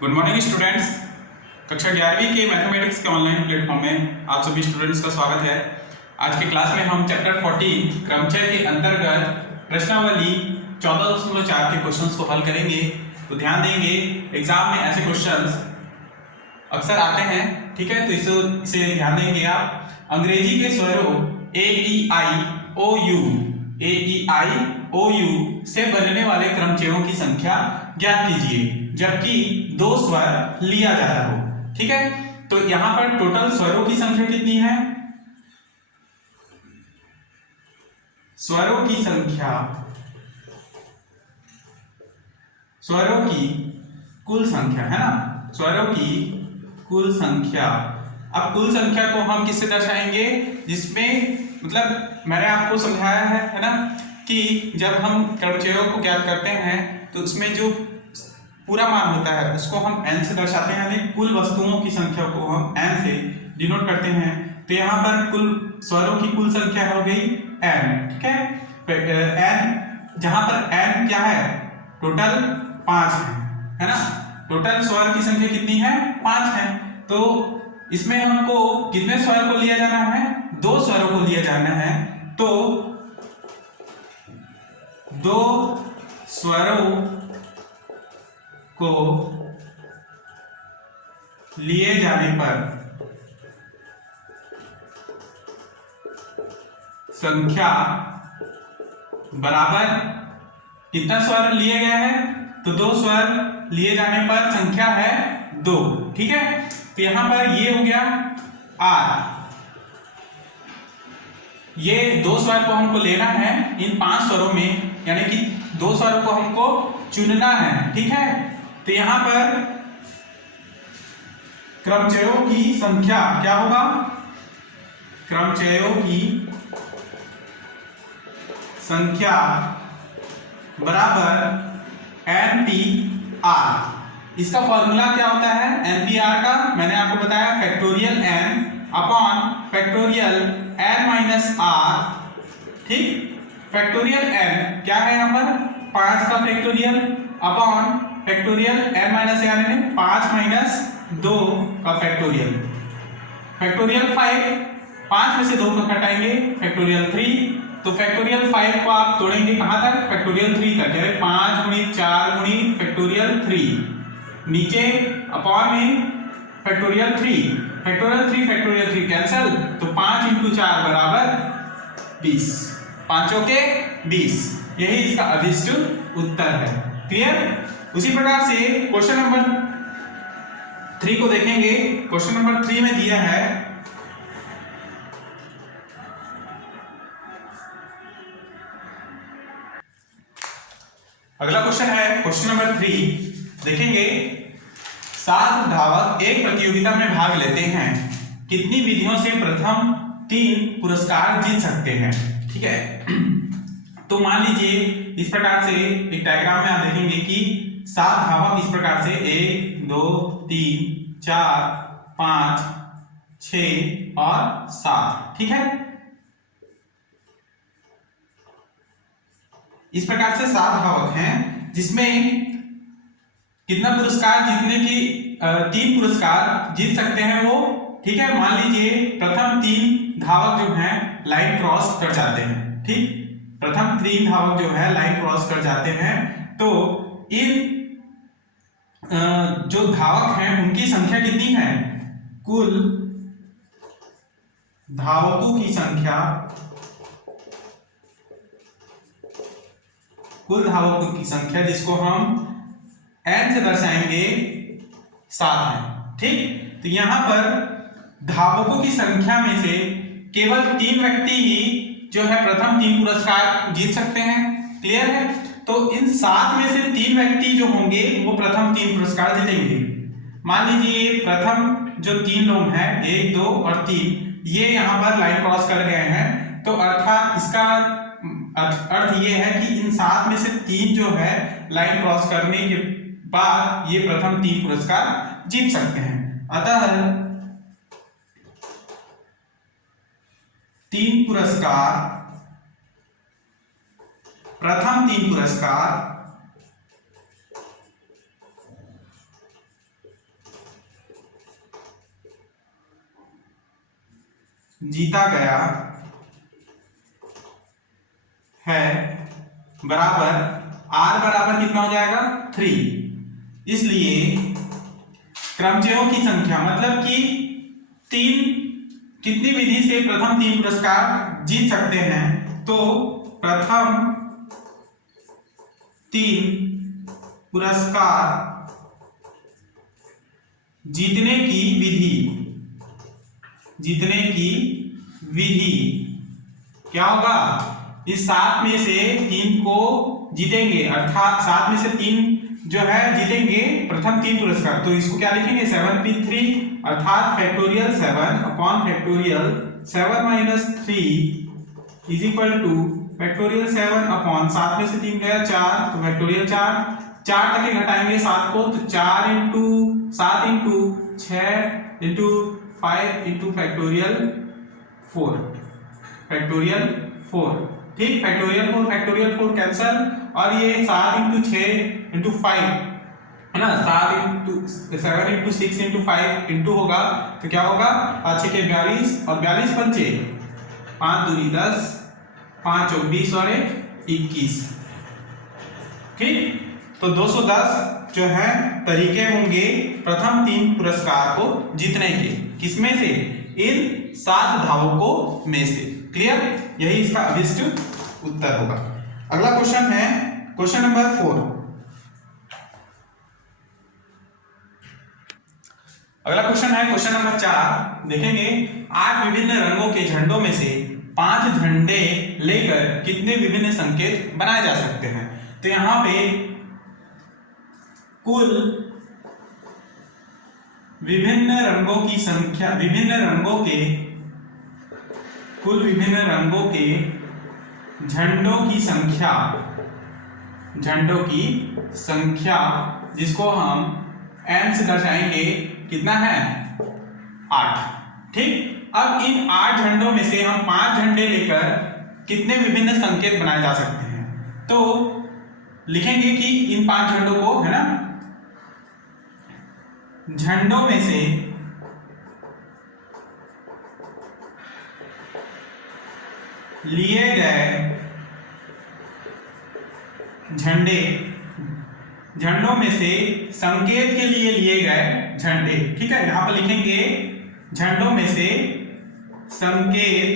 Good morning students. कक्षा 11वीं के मैथमेटिक्स के ऑनलाइन प्लेटफॉर्म में आप सभी स्टूडेंट्स का स्वागत है। आज के क्लास में हम चैप्टर 40 क्रमचय के अंतर्गत प्रश्नावली 14.4 के क्वेश्चंस को हल करेंगे। तो ध्यान देंगे, एग्जाम में ऐसे क्वेश्चंस अक्सर आते हैं, ठीक है, तो इसे ध्यान देंगे आप। अंग्रेजी के स्वरों ए ई आई ओ यू से बनने वाले क्रमचयों की संख्या ज्ञात कीजिए जबकि दो स्वर लिया जाता हो। ठीक है, तो यहां पर टोटल स्वरों की संख्या कितनी है? स्वरों की संख्या, स्वरों की कुल संख्या है ना, स्वरों की कुल संख्या। अब कुल संख्या को हम किससे दर्शाएंगे? जिसमें मतलब मैंने आपको समझाया है ना, कि जब हम क्रमचयों को ज्ञात करते हैं तो उसमें जो पूरा मान होता है उसको हम n से दर्शाते हैं, यानी कुल वस्तुओं की संख्या को हम n से डिनोट करते हैं। तो यहाँ पर कुल स्वरों की कुल संख्या हो गई n, ठीक है। n जहां पर n क्या है, टोटल 5 है ना, टोटल स्वर की संख्या कितनी है? 5 है। तो इसमें हमको कितने स्वर को लिया जाना है? 2 स्वरों को लिया जाना है। तो 2 स्वरों को लिए जाने पर संख्या बराबर, कितना स्वर लिए गए हैं? तो 2 स्वर लिए जाने पर संख्या है 2, ठीक है। तो यहां पर ये हो गया r, ये 2 स्वर को हमको लेना है इन 5 स्वरों में, यानी कि 2 स्वरों को हमको चुनना है, ठीक है। तो यहां पर क्रमचयों की संख्या क्या होगा? क्रमचयों की संख्या बराबर NPR। इसका फॉर्मूला क्या होता है NPR का? मैंने आपको बताया factorial n upon factorial n minus r, ठीक। फैक्टोरियल n क्या है यहाँ पर? 5 का factorial upon factorial n minus r, यानी 5 माइनस 2 का फैक्टोरियल। फैक्टोरियल 5 में से 2 को घटाएंगे, फैक्टोरियल 3। तो फैक्टोरियल 5 को आप तोड़ेंगे कहां तक? फैक्टोरियल 3 तक, यानी 5 गुणी 4 गुणी फैक्टोरियल 3, नीचे अपॉन में फैक्टोरियल 3, फैक्टोरियल 3 कैंसल, तो 5 इंटू 4 बराबर 20, 5 के 20, यही इसका अभिष्ट उत्तर है। क्लियर? उसी प्रकार से क्वेश्चन नंबर 3 को देखेंगे। क्वेश्चन नंबर 3 में दिया है अगला क्वेश्चन है क्वेश्चन नंबर 3, देखेंगे 7 धावक एक प्रतियोगिता में भाग लेते हैं, कितनी विधियों से प्रथम 3 पुरस्कार जीत सकते हैं? ठीक है, तो मान लीजिए इस प्रकार से एक डायग्राम में आप देखेंगे कि 7 धावक इस प्रकार से 1 2 3 4 5 6 और 7, ठीक है। इस प्रकार से 7 धावक हैं जिसमें कितना पुरस्कार जीतने की 3 पुरस्कार जीत सकते हैं वो, ठीक है। मान लीजिए प्रथम 3 धावक जो हैं लाइन क्रॉस कर जाते हैं, ठीक। प्रथम 3 धावक जो है लाइन क्रॉस कर जाते हैं, तो इन जो धावक हैं उनकी संख्या कितनी है? कुल धावकों की संख्या, कुल धावकों की संख्या जिसको हम n से दर्शाएंगे 7 है, ठीक। तो यहां पर धावकों की संख्या में से केवल 3 व्यक्ति ही जो है प्रथम 3 पुरस्कार जीत सकते हैं। क्लियर है? तो इन 7 में से 3 व्यक्ति जो होंगे वो प्रथम 3 पुरस्कार जीतेंगे। मान लीजिए प्रथम जो 3 लोग हैं 1 2 और 3, ये यहां पर लाइन क्रॉस कर गए हैं, तो अर्थात इसका अर्थ ये है कि इन 7 में से 3 जो है लाइन क्रॉस करने के बाद ये प्रथम 3 पुरस्कार जीत सकते हैं। अतः 3 पुरस्कार, प्रथम 3 पुरस्कार जीता गया है बराबर R बराबर कितना हो जाएगा 3। इसलिए क्रमचयों की संख्या मतलब कि कितनी विधि से प्रथम 3 पुरस्कार जीत सकते हैं, तो प्रथम 3 पुरस्कार जीतने की विधि क्या होगा, इस 7 में से 3 को जीतेंगे, अर्थात 7 में से 3 जो है जीतेंगे प्रथम 3 पुरस्कार। तो इसको क्या लिखेंगे 7p3 अर्थात factorial 7 upon factorial 7 minus 3 is equal two factorial 7 upon 7 में से 3 गया 4 तो फैक्टोरियल 4 तक घटाएंगे 7 को, तो 4 into 7 into 6 into 5 into factorial 4 ठीक। फैक्टोरियल 4 कैंसल, और ये 7 इंटू 6 इंटू 5 है ना, 7 इंटू 7 इंटू 6 इंटू 5 इंटू होगा तो क्या होगा 5 के 42 और 42 पंचे 5 दूनी 10 5 चौक 20 और 21 ठीक। तो 210 जो है तरीके होंगे प्रथम 3 पुरस्कार को जीतने के, किसमें से, इन 7 धावकों में से। क्लियर, यही इसका अभिष्ट उत्तर होगा। अगला क्वेश्चन है क्वेश्चन नंबर 4। अगला क्वेश्चन है क्वेश्चन नंबर 4। देखेंगे 8 विभिन्न रंगों के झंडों में से 5 झंडे लेकर कितने विभिन्न संकेत बनाए जा सकते हैं। तो यहां पे कुल विभिन्न रंगों की संख्या, विभिन्न रंगों के झंडों की संख्या जिसको हम n से दर्शाएंगे कितना है 8 ठीक। अब इन 8 झंडों में से हम 5 झंडे लेकर कितने विभिन्न संकेत बनाए जा सकते हैं, तो लिखेंगे कि इन 5 झंडों को है ना, झंडों में से लिए गए झंडों में से संकेत के लिए गए झंडे, ठीक है। यहां पर लिखेंगे झंडों में से संकेत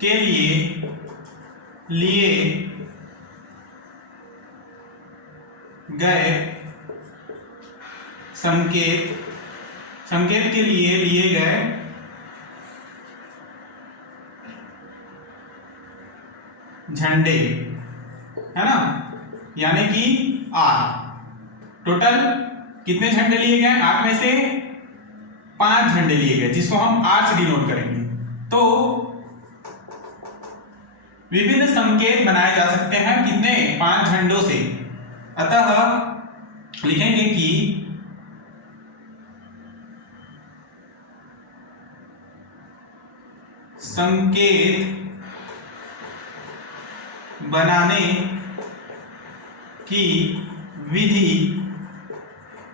के लिए गए संकेत के लिए गए झंडे है ना, यानी कि 8 टोटल कितने झंडे लिए गए, 8 में से 5 झंडे लिए गए जिसको हम 8 से डिनोट करेंगे। तो विभिन्न संकेत बनाए जा सकते हैं कितने 5 झंडों से, अतः लिखेंगे कि संकेत बनाने की विधि,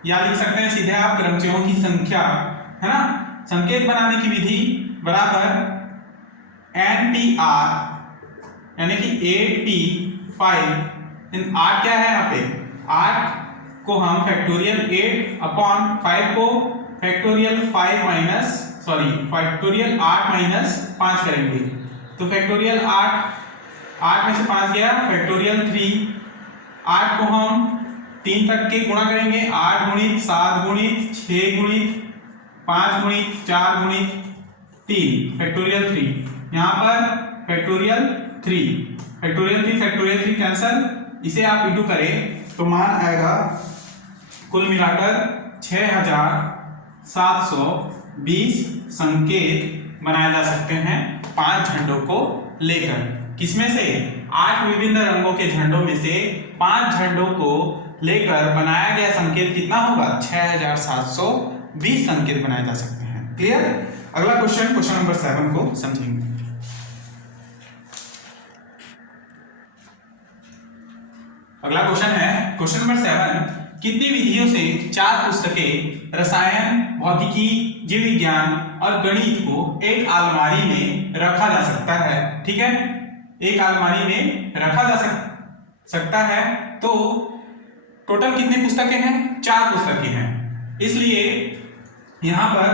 या लिख सकते हैं सीधे आप क्रमचयों की संख्या है ना, संकेत बनाने की विधि बराबर NPR यानी कि 8P5 इन 8 क्या है यहाँ पे 8 को हम फैक्टोरियल 8 अपॉन 5 को फैक्टोरियल 8 माइनस 5 करेंगे। तो फैक्टोरियल 8 में से 5 गया, फैक्टोरियल 3 8 को हम 3 तक के गुणा करेंगे, 8 गुणित 7 गुणित 6 गुणित 5 गुणित 4 गुणित 3 फैक्टोरियल 3, यहाँ पर फैक्टोरियल 3 कैंसल, इसे आप इंटू करें तो मान आएगा कुल मिलाकर 6720 संकेत बनाए जा सकते हैं 5 झंडों को लेकर। किसमें से 8 विभिन्न रंगों के झंडों में से 5 झंडों को लेकर बनाया गया संकेत कितना होगा 6720 संकेत बनाए जा सकते हैं। क्लियर। अगला क्वेश्चन नंबर 7 को समझेंगे। अगला क्वेश्चन है क्वेश्चन नंबर 7 कितनी विधियों से 4 पुस्तकें रसायन, भौतिकी, जीव विज्ञान और गणित को एक अलमारी में रखा जा सकता है। ठीक है, एक अलमारी में रखा जा सकता है। तो टोटल कितनी पुस्तकें हैं? 4 पुस्तकें हैं। इसलिए यहां पर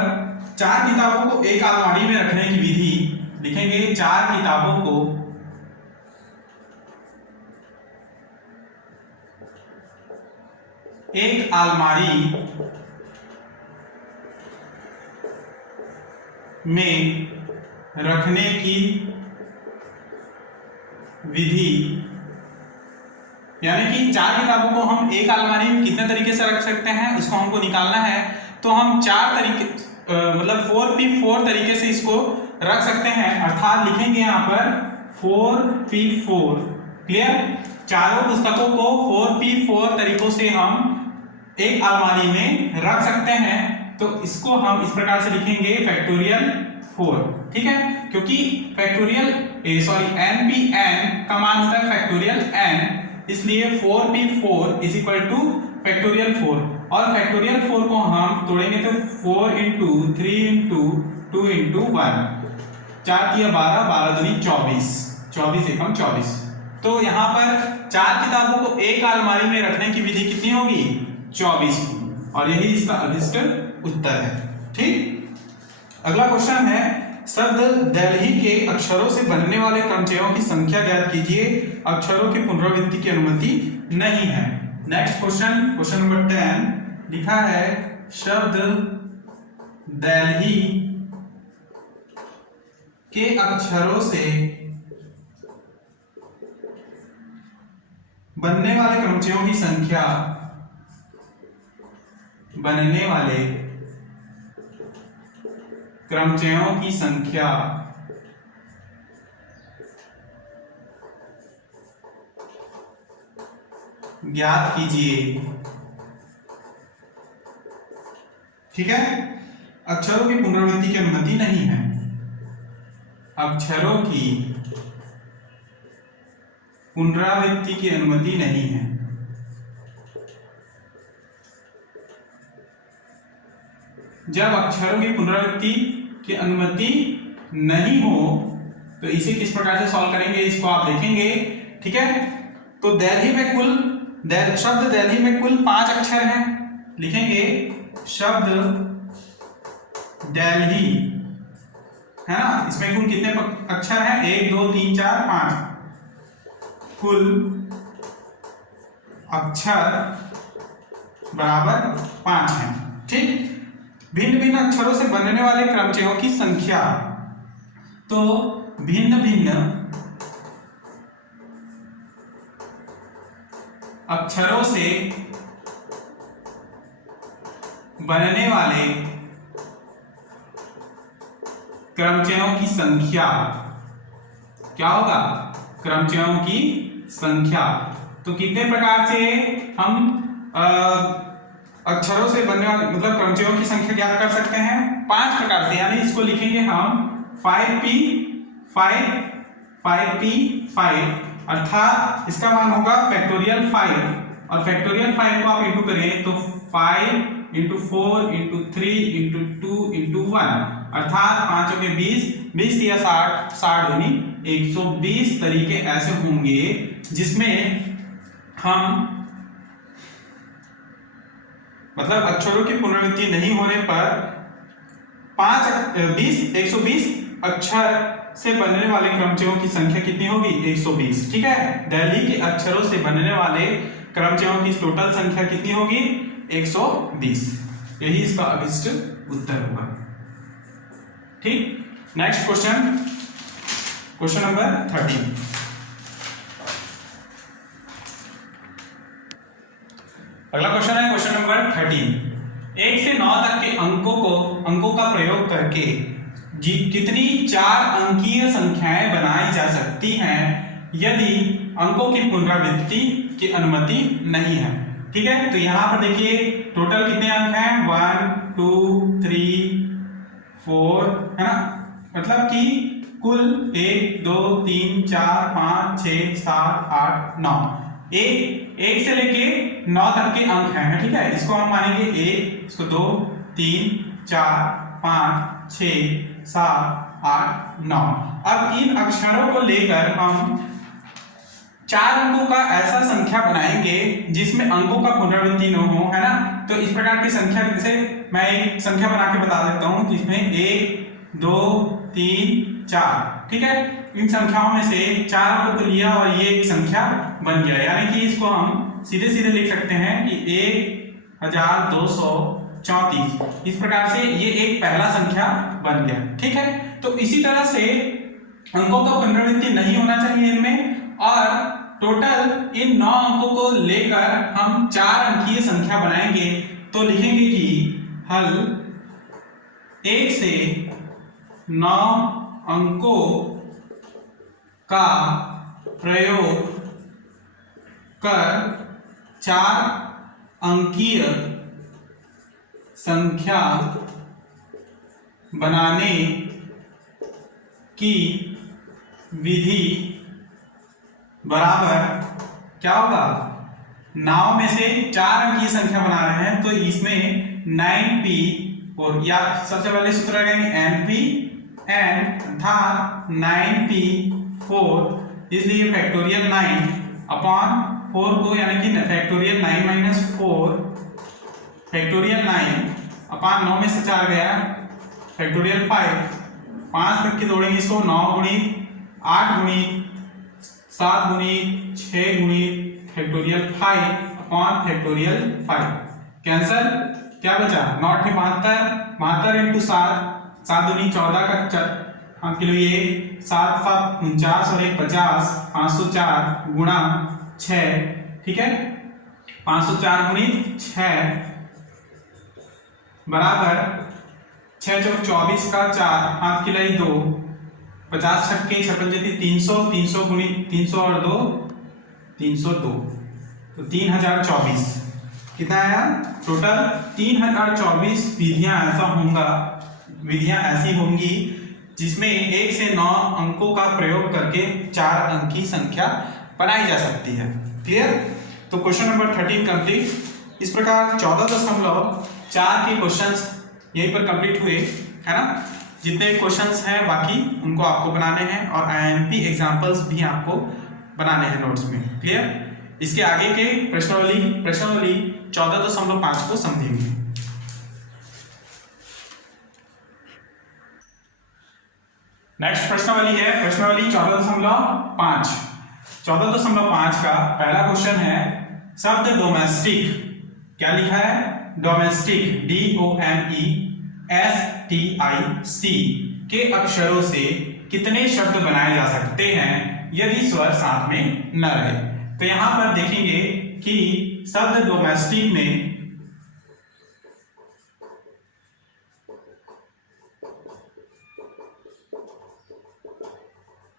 4 किताबों को एक अलमारी में रखने की विधि लिखेंगे। 4 किताबों को एक अलमारी में रखने की विधि, यानी कि 4 किताबों को हम एक अलमारी में कितने तरीके से रख सकते हैं उसको हमको निकालना है। तो हम 4 तरीके मतलब 4p4 तरीके से इसको रख सकते हैं। अर्थात लिखेंगे यहाँ पर 4p4। क्लियर? चारों पुस्तकों को 4p4 तरीकों से हम एक अलमारी में रख सकते हैं। तो इसको हम इस प्रकार से लिखेंगे फैक्टोरियल 4। ठीक है, क्योंकि फैक्टोरियल npn का मान होता है फैक्टोरियल n, इसलिए 4p4 is equal two factorial 4। और फैक्टोरियल 4 को हम तोड़ेंगे तो 4 इंटू 3 इंटू 2 इंटू 1, 4 तिया 12, 12 दूनी 24, 24 एकम 24। तो यहाँ पर 4 किताबों को एक अलमारी में रखने की विधि कितनी होगी? 24। और यही इसका अभिष्ट उत्तर है। ठीक, अगला क्वेश्चन है शब्द दिल्ली के अक्षरों से बनने वाले क्रमचयों की संख्या ज्ञात कीजिए। अक्षरों की पुनरावृत्ति की अनुमति नहीं है। नेक्स्ट क्वेश्चन, क्वेश्चन नंबर 10 लिखा है शब्द दिल्ली के अक्षरों से बनने वाले क्रमचयों की संख्या, बनने वाले क्रमचयों की संख्या ज्ञात कीजिए। ठीक है, अक्षरों की पुनरावृत्ति की अनुमति नहीं है। अक्षरों की पुनरावृत्ति की अनुमति नहीं है। जब अक्षरों की पुनरावृत्ति की अनुमति नहीं हो तो इसे किस प्रकार से सॉल्व करेंगे इसको आप देखेंगे। ठीक है, तो दिल्ली में कुल शब्द दिल्ली में कुल 5 अक्षर हैं। लिखेंगे शब्द दिल्ली, है ना, इसमें कुल कितने अक्षर हैं? 1 2 3 4 5। कुल अक्षर बराबर 5 हैं। ठीक, भिन्न भिन्न अक्षरों से बनने वाले क्रमचयों की संख्या, तो भिन्न भिन्न अक्षरों से बनने वाले क्रमचयों की संख्या क्या होगा? क्रमचयों की संख्या। तो कितने प्रकार से हम अक्षरों से बनने वाले मतलब क्रमचयों की संख्या ज्ञात कर सकते हैं? 5 प्रकार से, यानी इसको लिखेंगे हम 5p5 अर्थात इसका मान होगा फैक्टोरियल 5। और फैक्टोरियल 5 को आप इंटू करें तो 5 इंटू 4 इंटू 3 इंटू 2 इंटू 1, अर्थात 5 के 20, 20 या 60, 60 दूनी 120 तरीके ऐसे होंगे जिसमें हम मतलब अक्षरों की पुनरावृत्ति नहीं होने पर 120 अक्षर से बनने वाले क्रमचयों की संख्या कितनी होगी? 120। ठीक है, दिल्ली के अक्षरों से बनने वाले क्रमचयों की टोटल संख्या कितनी होगी? 120। यही इसका अभिष्ट उत्तर होगा। ठीक, नेक्स्ट क्वेश्चन, क्वेश्चन नंबर 13। अगला क्वेश्चन है क्वेश्चन नंबर 13। 1 से 9 तक के अंकों का प्रयोग करके कितनी 4 अंकीय संख्याएं बनाई जा सकती हैं यदि अंकों की पुनरावृत्ति की अनुमति नहीं है। ठीक है, तो यहां पर देखिए टोटल कितने अंक हैं? 1 2 3 4, है ना, मतलब कि कुल 1 2 3 4 5 6 7 8 9 एक से लेके 9 तक के अंक हैं, ठीक है। इसको हम मानेंगे 1, इसको 2, 3, 4, 5, 6, 7, 8, 9। अब इन अक्षरों को लेकर हम 4 अंकों का ऐसा संख्या बनाएंगे जिसमें अंकों का पुनरावृत्ति न हो, है ना। तो इस प्रकार की संख्या से मैं एक संख्या बना के बता देता हूं, जिसमें 1, 2, 3, 4, ठीक है। इन संख्याओं में से 4 अंकों को लिया और ये एक संख्या बन गया, यानी कि इसको हम सीधे सीधे लिख सकते हैं कि 1234। इस प्रकार से ये एक पहला संख्या बन गया, ठीक है। तो इसी तरह से अंकों का पुनरावृत्ति नहीं होना चाहिए इनमें, और टोटल इन 9 अंकों को लेकर हम 4 अंकीय संख्या बनाएंगे। तो लिखेंगे कि हल 1 से 9 अंकों का प्रयोग कर 4 अंकीय संख्या बनाने की विधि बराबर क्या होगा, 9 में से 4 अंकीय संख्या बना रहे हैं तो इसमें 9p, और या सबसे पहले सूत्र लगाएंगे np n था 9p4, इसलिए फैक्टोरियल 9 अपॉन 4 को, यानी कि फैक्टोरियल 9 माइनस 4, फैक्टोरियल 9 अपॉन 9 में से 4 गया, फैक्टोरियल 5 तक के जोड़ेंगे इसको, 9 गुणित 8 गुणित 7 गुणित 6 गुणित फैक्टोरियल 5 अपॉन फैक्टोरियल 5, कैंसल, क्या बचा 9 × 72 इंटू 7 दूनी 14 का अंक किलो, ये 7 7 49 और 1 50, 504 गुणा 6, ठीक है। 504 गुणित 6 बराबर 6 चौक 24 का 4, हाथ खिलाई 2, 50 छक्के 56 300, 300 गुणित 300 और 2 302, तो 3024 कितना आया टोटल, 3024 विधियां ऐसी होंगी जिसमें 1 से 9 अंकों का प्रयोग करके 4 अंक की संख्या बनाई जा सकती है। क्लियर। तो क्वेश्चन नंबर 13 कंप्लीट। इस प्रकार 14.4 के क्वेश्चंस यहीं पर कंप्लीट हुए, है ना। जितने क्वेश्चंस हैं बाकी उनको आपको बनाने हैं, और आईएमपी एग्जांपल्स भी आपको बनाने हैं नोट्स में। क्लियर। इसके आगे के प्रश्नावली 14.5 को समझेंगे। नेक्स्ट प्रश्नावली है प्रश्नावली 14.5। 14.5 का पहला क्वेश्चन है, शब्द डोमेस्टिक, क्या लिखा है, डोमेस्टिक DOMESTIC के अक्षरों से कितने शब्द बनाए जा सकते हैं यदि स्वर साथ में न रहे। तो यहां पर देखेंगे कि शब्द डोमेस्टिक में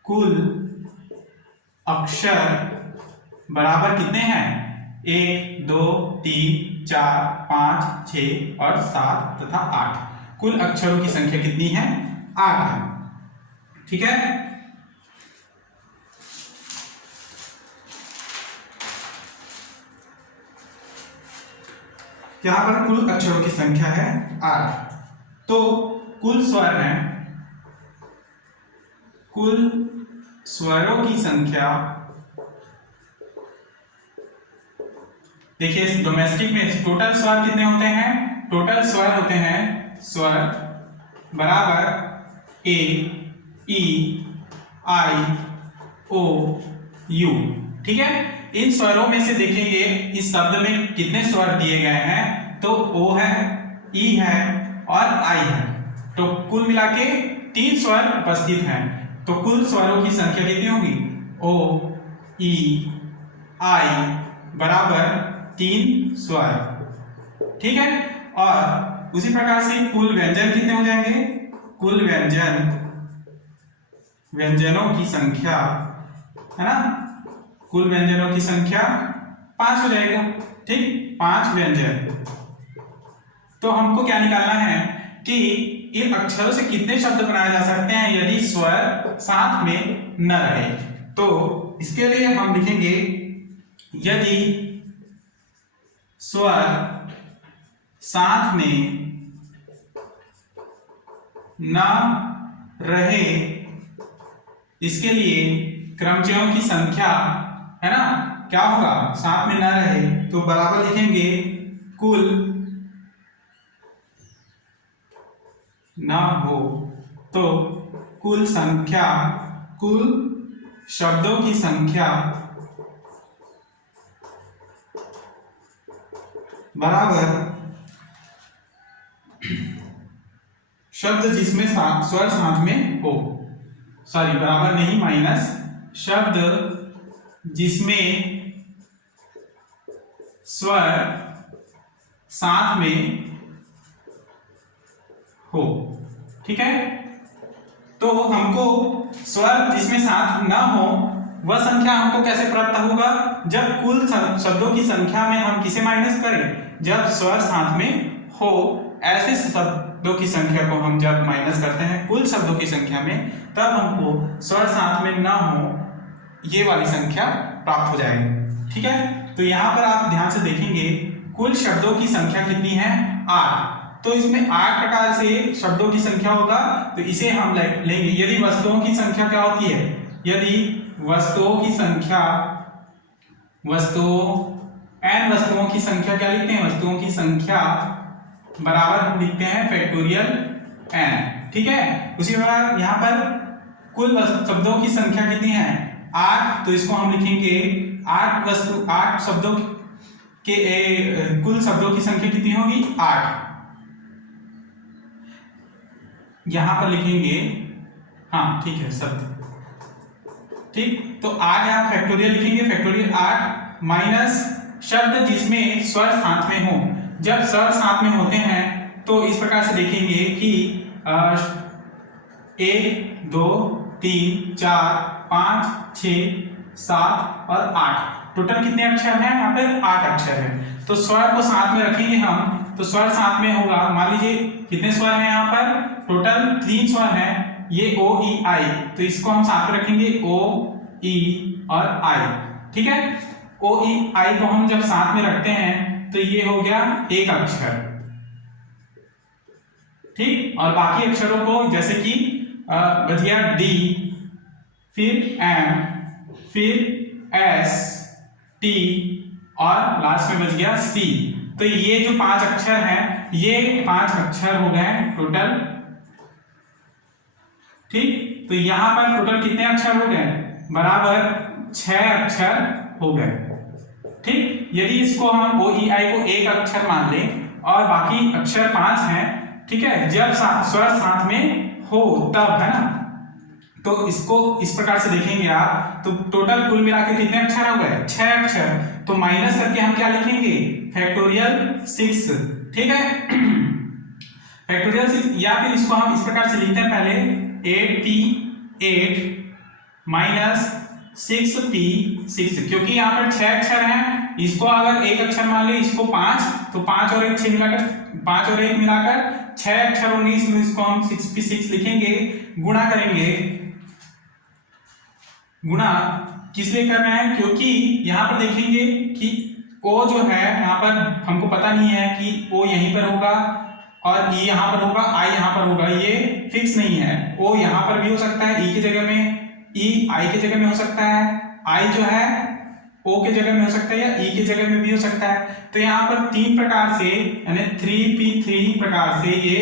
कुल अक्षर बराबर कितने हैं, 1 2 3 4 5 6 और 7 तथा 8। कुल अक्षरों की संख्या कितनी है, 8 है, ठीक है। यहां पर कुल अक्षरों की संख्या है 8। तो कुल स्वर हैं, कुल स्वरों की संख्या, देखिए इस डोमेस्टिक में टोटल स्वर कितने होते हैं, टोटल स्वर होते हैं स्वर बराबर A E I O U, ठीक है। इन स्वरों में से देखेंगे इस शब्द में कितने स्वर दिए गए हैं, तो O है, E है और I है, तो कुल मिला के 3 स्वर उपस्थित हैं। तो कुल स्वरों की संख्या कितनी होगी, O E I बराबर 3 स्वर, ठीक है। और उसी प्रकार से कुल व्यंजन कितने हो जाएंगे, कुल व्यंजनों की संख्या, है ना, कुल व्यंजनों की संख्या 5 हो जाएगा, ठीक, 5 व्यंजन। तो हमको क्या निकालना है कि इन अक्षरों से कितने शब्द बनाए जा सकते हैं यदि स्वर साथ में न रहे। तो इसके लिए हम लिखेंगे यदि स्वर साथ में न रहे, इसके लिए क्रमचयों की संख्या है ना, क्या होगा, साथ में न रहे तो बराबर लिखेंगे कुल ना हो तो कुल संख्या, कुल शब्दों की संख्या बराबर शब्द जिसमें स्वर साथ में हो, सॉरी बराबर नहीं, माइनस शब्द जिसमें स्वर साथ में हो। ठीक है, तो हमको स्वर जिसमें साथ ना हो वह संख्या हमको कैसे प्राप्त होगा, जब कुल शब्दों की संख्या में हम किसे माइनस करें, जब स्वर साथ में हो। ऐसे शब्दों की संख्या को हम जब माइनस करते हैं कुल शब्दों की संख्या में, तब हमको स्वर साथ में ना हो ये वाली संख्या प्राप्त हो जाएगी। ठीक है, तो यहां पर आप ध्यान से देखेंगे कुल शब्दों की संख्या कितनी है, 8। तो इसमें 8 प्रकार से शब्दों की संख्या होगा, तो इसे हम लेंगे। यदि वस्तुओं की संख्या क्या होती है, यदि वस्तुओं की संख्या, n वस्तुओं की संख्या क्या लिखते हैं, वस्तुओं की संख्या बराबर हम लिखते हैं फैक्टोरियल n। ठीक है, उसी प्रकार यहाँ पर कुल शब्दों की संख्या कितनी है, 8, तो इसको हम लिखेंगे 8 शब्दों के कुल शब्दों की संख्या कितनी होगी, 8। यहां पर लिखेंगे, हाँ ठीक है शब्द, ठीक, तो 8 यहां फैक्टोरियल लिखेंगे, फैक्टोरियल 8 माइनस शब्द जिसमें स्वर साथ में हो। जब स्वर साथ में होते हैं तो इस प्रकार से देखेंगे कि 1 2 3 4 5 6 7 और 8, टोटल कितने अक्षर हैं, यहाँ पर 8 अक्षर हैं। तो स्वर को साथ में रखेंगे हम, तो स्वर साथ में होगा, मान लीजिए कितने स्वर हैं यहाँ पर, टोटल 3 स्वर हैं, ये ओ ई आई, तो इसको हम साथ में रखेंगे ओ ई और आई। ठीक है, ओ ई आई को हम जब साथ में रखते हैं तो ये हो गया एक अक्षर। ठीक, और बाकी अक्षरों को जैसे कि बच गया डी, फिर एम, फिर एस, टी और लास्ट में बच गया सी। तो ये जो 5 अक्षर हैं, ये 5 अक्षर हो गए टोटल। ठीक, तो यहां पर टोटल कितने अक्षर हो गए, बराबर 6 अक्षर हो गए। ठीक, यदि इसको हम ओ ई आई को एक अक्षर मान लें और बाकी अक्षर 5 हैं, ठीक है, जब स्वर साथ में हो तब, है ना, तो इसको इस प्रकार से देखेंगे आप, तो टोटल कुल मिला के कितने अक्षर हो गए, 6 अक्षर। तो माइनस करके हम क्या लिखेंगे, फैक्टोरियल 6। ठीक है, फैक्टोरियल 6, या फिर इसको हम इस प्रकार से लिखते हैं, पहले 8p8 माइनस 6p6, क्योंकि यहाँ पर 6 अक्षर हैं, इसको अगर एक अक्षर मान ले, इसको 5, तो 5 और 1 6 मिलाकर, 5 और 1 मिलाकर 6 अक्षर होंगे, इसमें इसको हम 6p6 लिखेंगे, गुणा करेंगे। गुणा किस लिए कर रहे हैं, क्योंकि यहाँ पर देखेंगे कि ओ जो है, यहाँ पर हमको पता नहीं है कि ओ यहीं पर होगा और ई यहाँ पर होगा, आई यहाँ पर होगा, ये फिक्स नहीं है। ओ यहाँ पर भी हो सकता है ई की जगह में, ई आई की जगह में हो सकता है, आई जो है ओ के जगह में हो सकता है, या ई के जगह में भी हो सकता है। तो यहाँ पर 3 प्रकार से, यानी 3p3 प्रकार से ये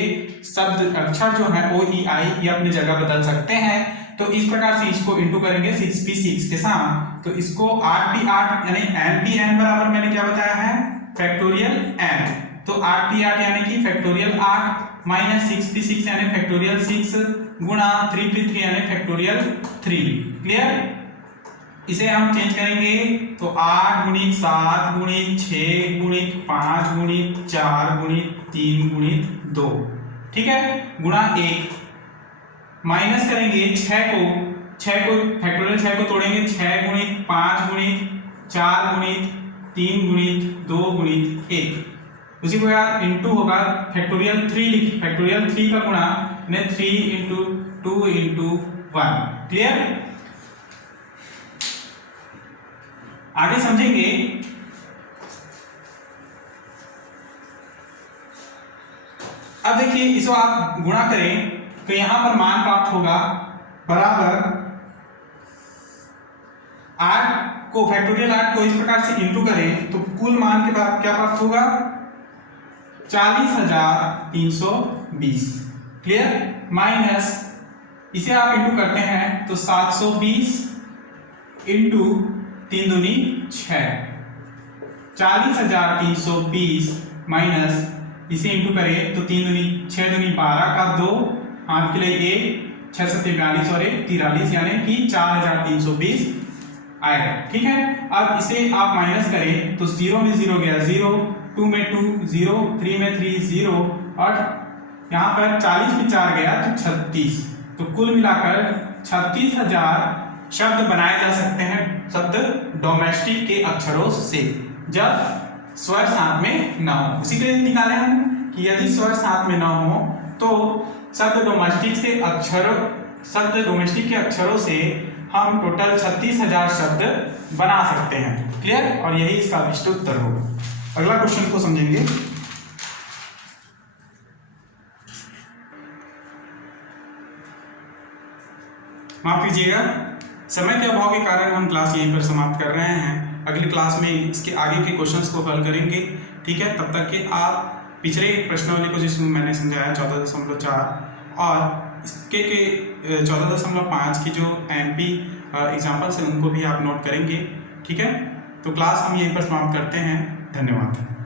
शब्द अक्षर जो है ओ ई आई, ये अपनी जगह बदल सकते हैं। तो इस प्रकार से इसको इंटू करेंगे 6p6 के साथ, तो इसको 8p8 यानी npn बराबर मैंने क्या बताया है, फैक्टोरियल n। तो 8p8 यानी कि फैक्टोरियल 8 माइनस 6p6 यानी फैक्टोरियल 6 गुणा 3p3 यानी फैक्टोरियल 3। क्लियर, इसे हम चेंज करेंगे तो 8 गुणित 7 गुणित 6 गुणित 5 गुणित 4 गुणित 3 गुणित 2, ठीक है, गुणा 1, माइनस करेंगे 6 को फैक्टोरियल 6 को तोड़ेंगे, 6 गुणित 5 गुणित 4 गुणित 3 गुणित 2 गुणित 1। उसी प्रकार इंटू होगा फैक्टोरियल 3, फैक्टोरियल 3 का गुणा 3 इंटू 2 इंटू 1। क्लियर, आगे समझेंगे। अब देखिए इसको आप गुणा करें तो यहां पर मान प्राप्त होगा बराबर 8 को फैक्टोरियल 8 को इस प्रकार से इंटू करें तो कुल मान के बाद क्या प्राप्त होगा 40,320। क्लियर। माइनस इसे आप इंटू करते हैं तो 720 इंटू 3 दूनी 6, 40,320 माइनस इसे इंटू करें तो 3 दूनी 6 दूनी 12 का 2 हाथ के लिए 1, 6 7 42 और 1 43 यानी कि 4,320 आएगा। ठीक है। अब इसे आप माइनस करें तो 0 में 0 गया 0, 2 में 2 0, 3 में 3 0 और यहाँ पर 40 में 4 गया तो 36। तो कुल मिलाकर 36,000 शब्द बनाए जा सकते हैं शब्द डोमेस्टिक के अक्षरों से जब स्वर साथ में न हो। उसी के लिए निकाले हम कि यदि स्वर साथ में न हो तो शब्द डोमेस्टिक के अक्षरों से हम टोटल 36,000 शब्द बना सकते हैं। क्लियर। और यही इसका विशिष्ट उत्तर होगा। अगला क्वेश्चन को समझेंगे। माफ कीजिएगा, समय के अभाव के कारण हम क्लास यहीं पर समाप्त कर रहे हैं। अगली क्लास में इसके आगे के क्वेश्चंस को हल करेंगे। ठीक है। तब तक के आप पिछले प्रश्नावली को जिसमें मैंने समझाया 14.4 और इसके 14.5 की जो MP एग्जाम्पल्स हैं उनको भी आप नोट करेंगे। ठीक है। तो क्लास हम यहीं पर समाप्त करते हैं। धन्यवाद।